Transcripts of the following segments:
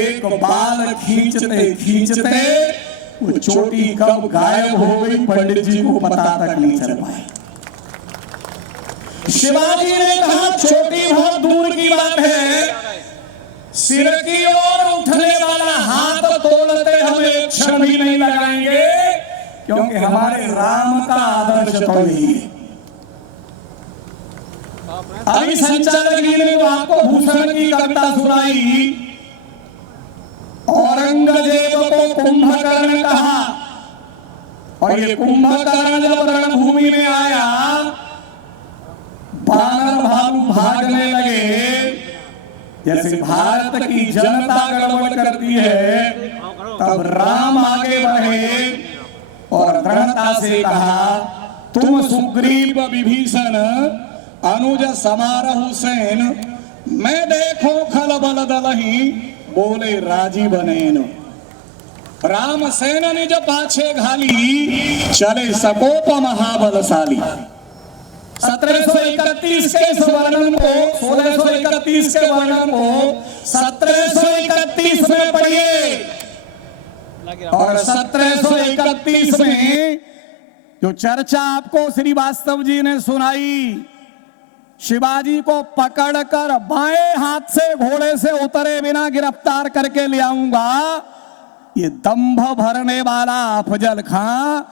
एक बाल खींचते खींचते वो चोटी कब गायब हो गई पंडित जी को पता तक नहीं चल पाए। शिवाजी ने कहा चोटी बहुत दूर की बात है, सिर की ओर उठने वाला हाथ तोड़ते हम एक क्षण भी नहीं लगाएंगे, क्योंकि हमारे राम का आदर्श तो यही है। अभी संचालक जी ने तो आपको भूषण की कविता सुनाई, औरंगजेब को कुंभकर्ण कहा, और ये कुंभकर्ण जब रणभूमि में आया, बानर भालू भागने लगे। जैसे भारत की जनता गड़बड़ करती है, तब राम आगे बढ़े और दृढ़ता से कहा, तुम सुग्रीव विभीषण अनुज समारहु सेन, मैं देखो खलबल दलहि बोले राजी बनेन। राम सेन निज पाछे घाली, चले सकोप महाबलशाली। 1731 के वर्णन को 1631 के वर्णन को 1731 में पढ़िए, और 1731 में जो चर्चा आपको श्रीवास्तव जी ने सुनाई, शिवाजी को पकड़कर बाएं हाथ से घोड़े से उतरे बिना गिरफ्तार करके ले आऊंगा, ये दंभ भरने वाला अफजल खां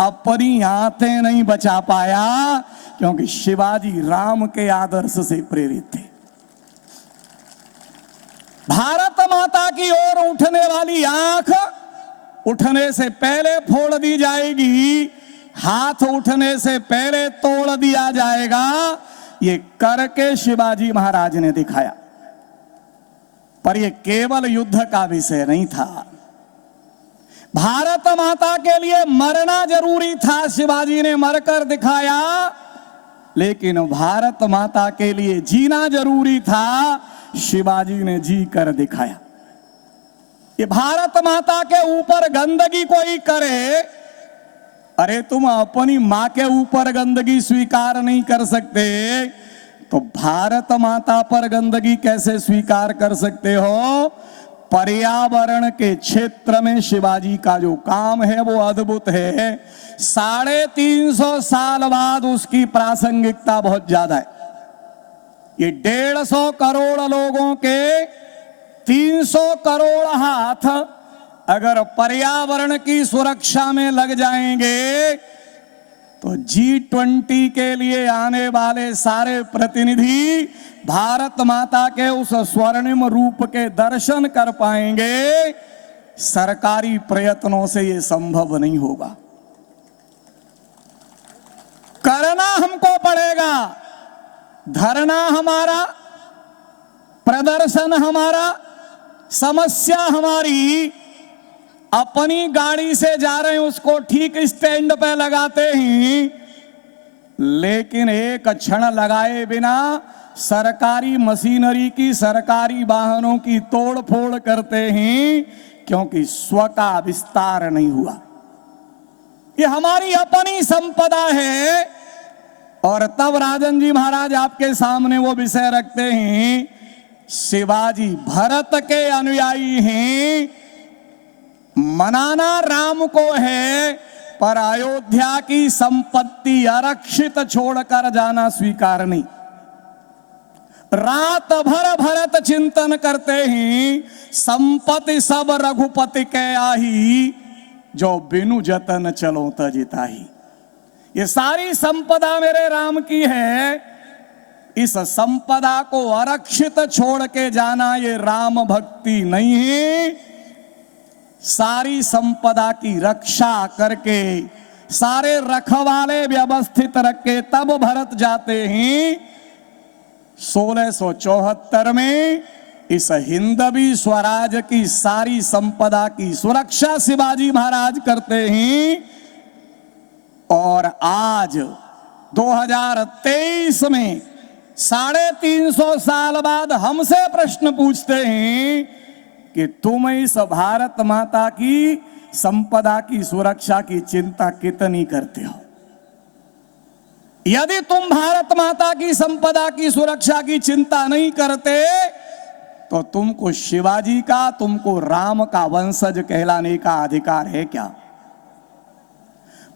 अपनी आंखें नहीं बचा पाया, क्योंकि शिवाजी राम के आदर्श से प्रेरित थे। भारत माता की ओर उठने वाली आंख उठने से पहले फोड़ दी जाएगी, हाथ उठने से पहले तोड़ दिया जाएगा, ये करके शिवाजी महाराज ने दिखाया। पर ये केवल युद्ध का विषय नहीं था, भारत माता के लिए मरना जरूरी था, शिवाजी ने मरकर दिखाया। लेकिन भारत माता के लिए जीना जरूरी था, शिवाजी ने जी कर दिखाया। ये भारत माता के ऊपर गंदगी कोई करे, अरे तुम अपनी मां के ऊपर गंदगी स्वीकार नहीं कर सकते, तो भारत माता पर गंदगी कैसे स्वीकार कर सकते हो? पर्यावरण के क्षेत्र में शिवाजी का जो काम है वो अद्भुत है। 350 साल बाद उसकी प्रासंगिकता बहुत ज्यादा है। ये 150 करोड़ लोगों के 300 करोड़ हाथ अगर पर्यावरण की सुरक्षा में लग जाएंगे, तो G20 के लिए आने वाले सारे प्रतिनिधि भारत माता के उस स्वर्णिम रूप के दर्शन कर पाएंगे। सरकारी प्रयत्नों से ये संभव नहीं होगा, करना हमको पड़ेगा। धरना हमारा, प्रदर्शन हमारा, समस्या हमारी। अपनी गाड़ी से जा रहे हैं, उसको ठीक स्टैंड पे लगाते ही, लेकिन एक क्षण लगाए बिना सरकारी मशीनरी की, सरकारी वाहनों की तोड़ फोड़ करते हैं, क्योंकि स्व का विस्तार नहीं हुआ। ये हमारी अपनी संपदा है। और तब राजन जी महाराज आपके सामने वो विषय रखते हैं, शिवाजी भरत के अनुयायी हैं, मनाना राम को है, पर अयोध्या की संपत्ति आरक्षित छोड़कर जाना स्वीकार नहीं। रात भर भरत चिंतन करते हैं, संपत्ति सब रघुपति के आही, जो बिनु जतन चलो तजिताही। ये सारी संपदा मेरे राम की है, इस संपदा को आरक्षित छोड़ के जाना ये राम भक्ति नहीं है। सारी संपदा की रक्षा करके, सारे रखवाले व्यवस्थित रख के तब भरत जाते हैं। 1674 में इस हिंदवी स्वराज की सारी संपदा की सुरक्षा शिवाजी महाराज करते हैं। और आज 2023 में 350 साल बाद हमसे प्रश्न पूछते हैं कि तुम इस भारत माता की संपदा की सुरक्षा की चिंता कितनी करते हो? यदि तुम भारत माता की संपदा की सुरक्षा की चिंता नहीं करते, तो देखो, तुमको शिवाजी का, तुमको राम का वंशज कहलाने का अधिकार है क्या?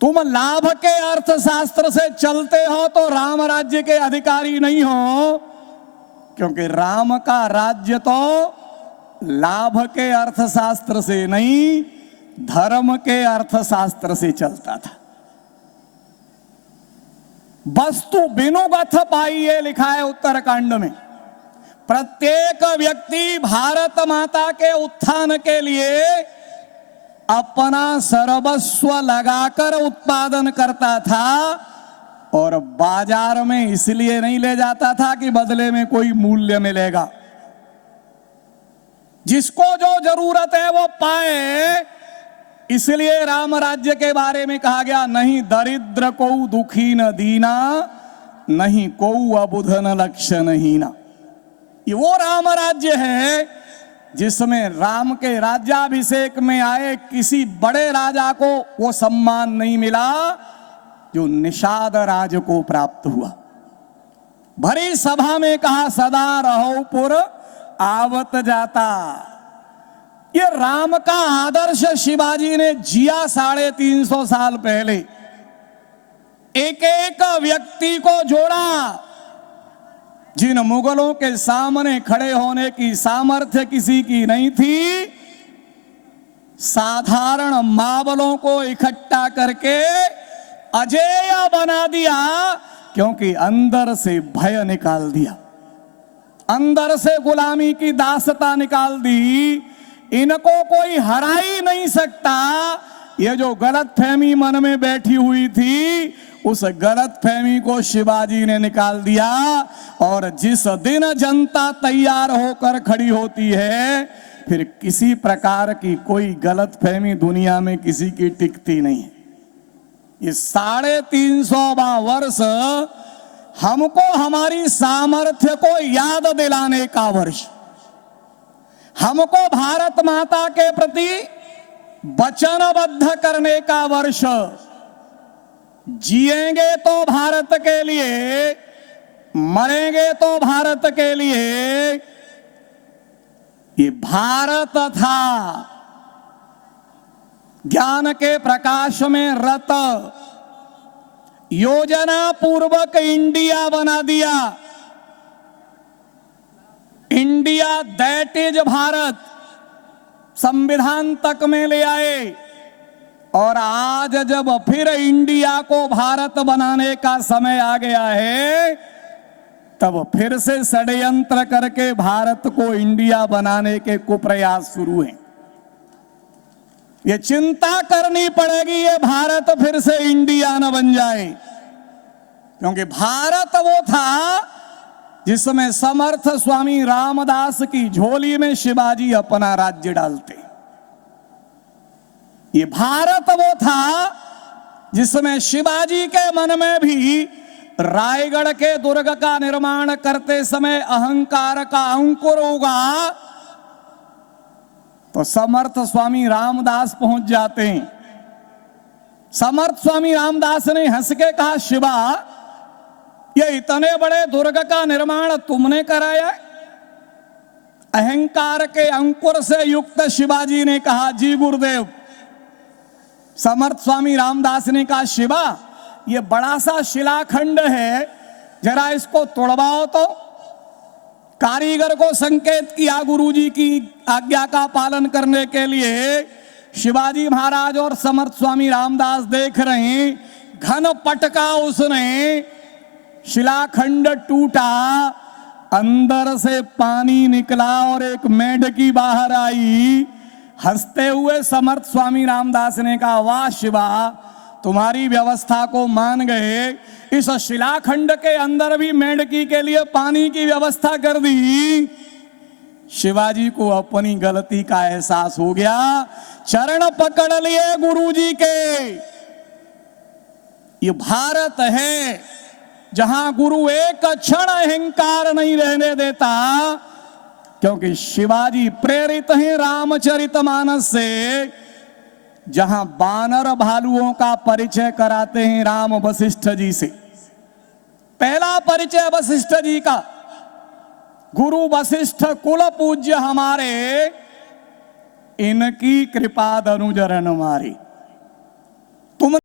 तुम लाभ के अर्थशास्त्र से चलते हो तो राम राज्य के अधिकारी नहीं हो, क्योंकि राम का राज्य तो लाभ के अर्थशास्त्र से नहीं, धर्म के अर्थशास्त्र से चलता था। वस्तु बिनुगथ पाइये लिखा है उत्तरकांड में। प्रत्येक व्यक्ति भारत माता के उत्थान के लिए अपना सर्वस्व लगाकर उत्पादन करता था, और बाजार में इसलिए नहीं ले जाता था कि बदले में कोई मूल्य मिलेगा। जिसको जो जरूरत है वो पाए, इसलिए राम राज्य के बारे में कहा गया, नहीं दरिद्र को दुखी न दीना, नहीं को अबुध न लक्ष्य हीना। ये वो राम राज्य है जिसमें राम के राज्याभिषेक में आए किसी बड़े राजा को वो सम्मान नहीं मिला जो निषाद राज को प्राप्त हुआ। भरी सभा में कहा, सदा रहो पुर आवत जाता। ये राम का आदर्श शिवाजी ने जिया 350 साल पहले। एक एक व्यक्ति को जोड़ा। जिन मुगलों के सामने खड़े होने की सामर्थ्य किसी की नहीं थी, साधारण मावलों को इकट्ठा करके अजेय बना दिया, क्योंकि अंदर से भय निकाल दिया, अंदर से गुलामी की दासता निकाल दी। इनको कोई हरा ही नहीं सकता। ये जो गलतफहमी मन में बैठी हुई थी, उस गलतफहमी को शिवाजी ने निकाल दिया। और जिस दिन जनता तैयार होकर खड़ी होती है, फिर किसी प्रकार की कोई गलतफहमी दुनिया में किसी की टिकती नहीं है। ये 350वां वर्ष हमको हमारी सामर्थ्य को याद दिलाने का वर्ष, हमको भारत माता के प्रति वचनबद्ध करने का वर्ष। जिएंगे तो भारत के लिए, मरेंगे तो भारत के लिए। ये भारत था ज्ञान के प्रकाश में रत, योजना पूर्वक इंडिया बना दिया। इंडिया दैट इज भारत संविधान तक में ले आए। और आज जब फिर इंडिया को भारत बनाने का समय आ गया है, तब फिर से षड्यंत्र करके भारत को इंडिया बनाने के कुप्रयास शुरू हैं। ये चिंता करनी पड़ेगी, ये भारत फिर से इंडिया न बन जाए, क्योंकि भारत वो था जिसमें समर्थ स्वामी रामदास की झोली में शिवाजी अपना राज्य डालते। ये भारत वो था जिसमें शिवाजी के मन में भी रायगढ़ के दुर्ग का निर्माण करते समय अहंकार का अंकुर होगा, तो समर्थ स्वामी रामदास पहुंच जाते हैं। समर्थ स्वामी रामदास ने हंस के कहा, शिवा, ये इतने बड़े दुर्ग का निर्माण तुमने कराया? अहंकार के अंकुर से युक्त शिवाजी ने कहा, जी गुरुदेव। समर्थ स्वामी रामदास ने कहा, शिवा, ये बड़ा सा शिलाखंड है, जरा इसको तोड़वाओ तो। कारीगर को संकेत किया गुरुजी की आज्ञा का पालन करने के लिए। शिवाजी महाराज और समर्थ स्वामी रामदास देख रहे हैं, घन पटका उसने, शिलाखंड टूटा, अंदर से पानी निकला और एक मेंढकी बाहर आई। हंसते हुए समर्थ स्वामी रामदास ने कहा, वाह शिवा, तुम्हारी व्यवस्था को मान गए। इस शिलाखंड के अंदर भी मेंढकी के लिए पानी की व्यवस्था कर दी। शिवाजी को अपनी गलती का एहसास हो गया, चरण पकड़ लिए गुरुजी के। ये भारत है जहां गुरु एक क्षण अहंकार नहीं रहने देता, क्योंकि शिवाजी प्रेरित हैं रामचरितमानस से, जहां बानर भालुओं का परिचय कराते हैं राम वशिष्ठ जी से। पहला परिचय वशिष्ठ जी का, गुरु वशिष्ठ कुल पूज्य हमारे, इनकी कृपा दनुजरन मारी। तुम